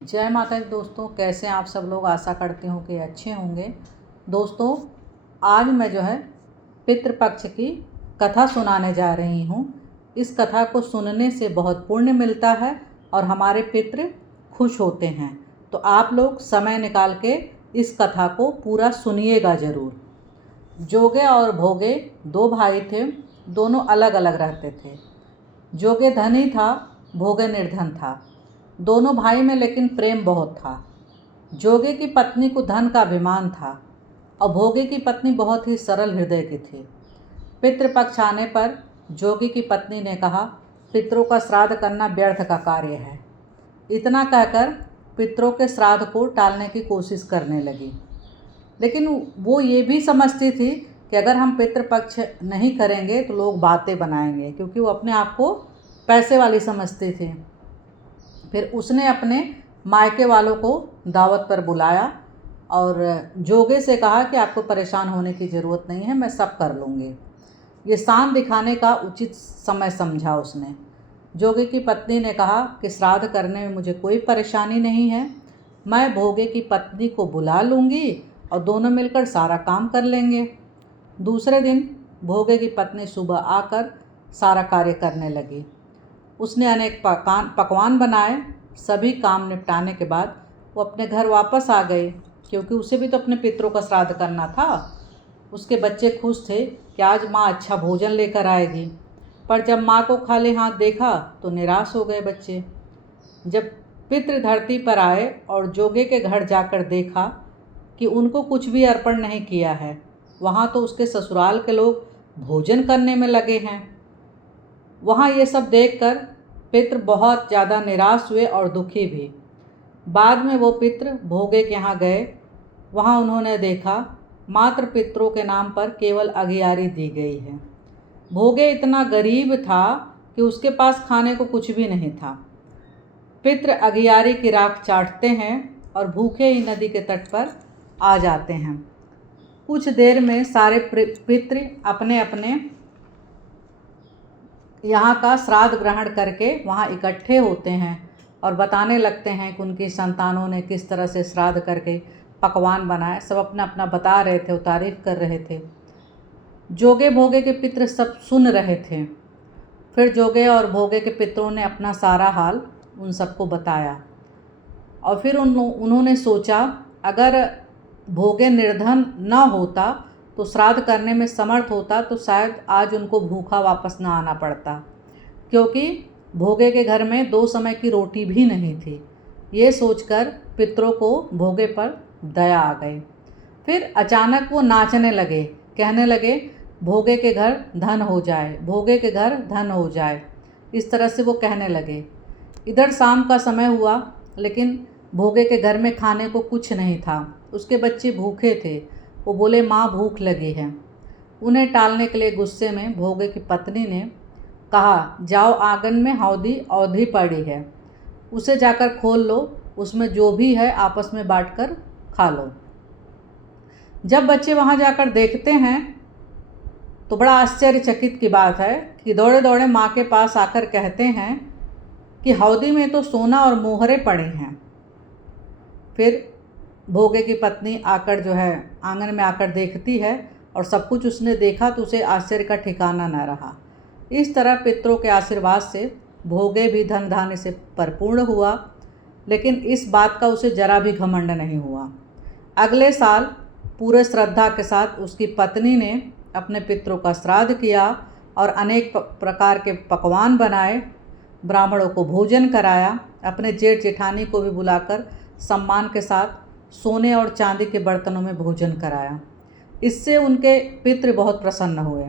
जय माता दी दोस्तों, कैसे हैं आप सब लोग। आशा करती हूँ कि अच्छे होंगे। दोस्तों, आज मैं जो है पितृपक्ष की कथा सुनाने जा रही हूँ। इस कथा को सुनने से बहुत पुण्य मिलता है और हमारे पितृ खुश होते हैं। तो आप लोग समय निकाल के इस कथा को पूरा सुनिएगा ज़रूर। जोगे और भोगे दो भाई थे, दोनों अलग अलग रहते थे। जोगे धनी था, भोगे निर्धन था। दोनों भाई में लेकिन प्रेम बहुत था। जोगे की पत्नी को धन का अभिमान था और भोगे की पत्नी बहुत ही सरल हृदय की थी। पितृपक्ष आने पर जोगी की पत्नी ने कहा, पितरों का श्राद्ध करना व्यर्थ का कार्य है। इतना कहकर पितरों के श्राद्ध को टालने की कोशिश करने लगी। लेकिन वो ये भी समझती थी कि अगर हम पितृपक्ष नहीं करेंगे तो लोग बातें बनाएंगे, क्योंकि वो अपने आप को पैसे वाली समझती थी। फिर उसने अपने मायके वालों को दावत पर बुलाया और जोगे से कहा कि आपको परेशान होने की ज़रूरत नहीं है, मैं सब कर लूँगी। ये शान दिखाने का उचित समय समझा उसने। जोगे की पत्नी ने कहा कि श्राद्ध करने में मुझे कोई परेशानी नहीं है, मैं भोगे की पत्नी को बुला लूँगी और दोनों मिलकर सारा काम कर लेंगे। दूसरे दिन भोगे की पत्नी सुबह आकर सारा कार्य करने लगी। उसने अनेक पकवान बनाए। सभी काम निपटाने के बाद वो अपने घर वापस आ गई, क्योंकि उसे भी तो अपने पितरों का श्राद्ध करना था। उसके बच्चे खुश थे कि आज माँ अच्छा भोजन लेकर आएगी, पर जब माँ को खाली हाथ देखा तो निराश हो गए बच्चे। जब पितृ धरती पर आए और जोगे के घर जाकर देखा कि उनको कुछ भी अर्पण नहीं किया है, वहाँ तो उसके ससुराल के लोग भोजन करने में लगे हैं। वहाँ ये सब देखकर पितृ बहुत ज़्यादा निराश हुए और दुखी भी। बाद में वो पितृ भोगे के यहाँ गए। वहाँ उन्होंने देखा मात्र पितरों के नाम पर केवल अगियारी दी गई है। भोगे इतना गरीब था कि उसके पास खाने को कुछ भी नहीं था। पितृ अगियारी की राख चाटते हैं और भूखे ही नदी के तट पर आ जाते हैं। कुछ देर में सारे पितृ अपने अपने यहाँ का श्राद्ध ग्रहण करके वहाँ इकट्ठे होते हैं और बताने लगते हैं कि उनकी संतानों ने किस तरह से श्राद्ध करके पकवान बनाए। सब अपना अपना बता रहे थे, तारीफ़ कर रहे थे। जोगे भोगे के पितृ सब सुन रहे थे। फिर जोगे और भोगे के पितरों ने अपना सारा हाल उन सबको बताया और फिर उन्होंने सोचा, अगर भोगे निर्धन न होता तो श्राद्ध करने में समर्थ होता तो शायद आज उनको भूखा वापस ना आना पड़ता, क्योंकि भोगे के घर में 2 समय की रोटी भी नहीं थी। ये सोचकर पितरों को भोगे पर दया आ गई। फिर अचानक वो नाचने लगे, कहने लगे, भोगे के घर धन हो जाए, भोगे के घर धन हो जाए। इस तरह से वो कहने लगे। इधर शाम का समय हुआ, लेकिन भोगे के घर में खाने को कुछ नहीं था। उसके बच्चे भूखे थे। वो बोले, माँ भूख लगी है। उन्हें टालने के लिए गुस्से में भोगे की पत्नी ने कहा, जाओ आंगन में हौदी औधी पड़ी है, उसे जाकर खोल लो, उसमें जो भी है आपस में बांटकर खा लो। जब बच्चे वहाँ जाकर देखते हैं तो बड़ा आश्चर्यचकित की बात है कि दौड़े दौड़े माँ के पास आकर कहते हैं कि हौदी में तो सोना और मोहरे पड़े हैं। फिर भोगे की पत्नी आकर जो है आंगन में आकर देखती है और सब कुछ उसने देखा तो उसे आश्चर्य का ठिकाना न रहा। इस तरह पितरों के आशीर्वाद से भोगे भी धन धान्य से परिपूर्ण हुआ, लेकिन इस बात का उसे जरा भी घमंड नहीं हुआ। अगले साल पूरे श्रद्धा के साथ उसकी पत्नी ने अपने पितरों का श्राद्ध किया और अनेक प्रकार के पकवान बनाए, ब्राह्मणों को भोजन कराया, अपने जेठ जेठानी को भी बुलाकर सम्मान के साथ सोने और चांदी के बर्तनों में भोजन कराया। इससे उनके पितृ बहुत प्रसन्न हुए।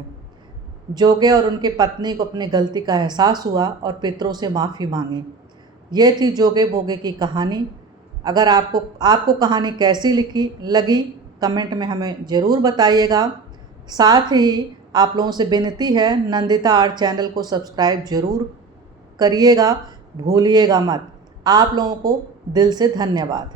जोगे और उनकी पत्नी को अपनी गलती का एहसास हुआ और पितरों से माफ़ी मांगी। ये थी जोगे भोगे की कहानी। अगर आपको कहानी कैसी लगी कमेंट में हमें ज़रूर बताइएगा। साथ ही आप लोगों से विनती है, नंदिता आर्ट चैनल को सब्सक्राइब ज़रूर करिएगा, भूलिएगा मत। आप लोगों को दिल से धन्यवाद।